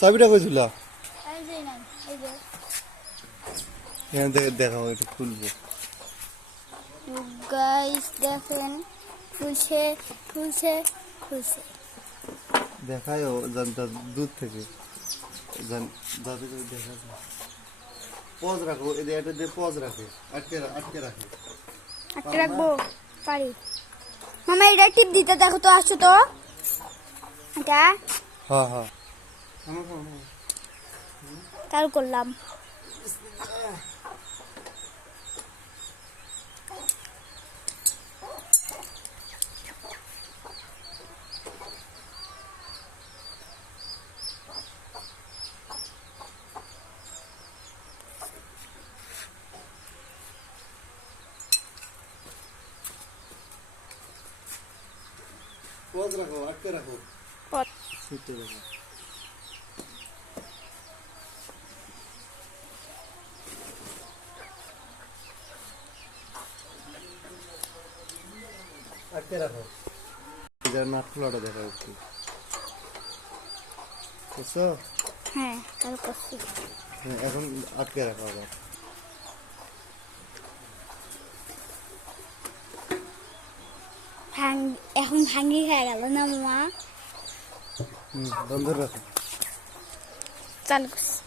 চাবিটা কই ছিল? দেখাও, একটু খুলবো। গাইস দেখেন, খুলছে খুলছে খুলছে। দেখায় দূর থেকে যাতে করে দেখা যায়। পজ রাখো, এটা দিয়ে পজ রাখে, আটকে রাখে। আটকে রাখবো পারি। মামা এটা টিপ দিতে দেখো তো, আসছো তো এটা। হ্যাঁ হ্যাঁ, চালু করলাম। পজ রাখো, আটকে রাখো। পথ সুইচটা দেখো। আটকে রাখো। এটার নাট খোলাটা দেখা একটু। বুঝছো? হ্যাঁ চালু করছি। হ্যাঁ, এখন আটকে রাখো আবার। এখন ভাঙি খেয়ে গেল না মামা। বন্ধ রাখো। চালু করছি।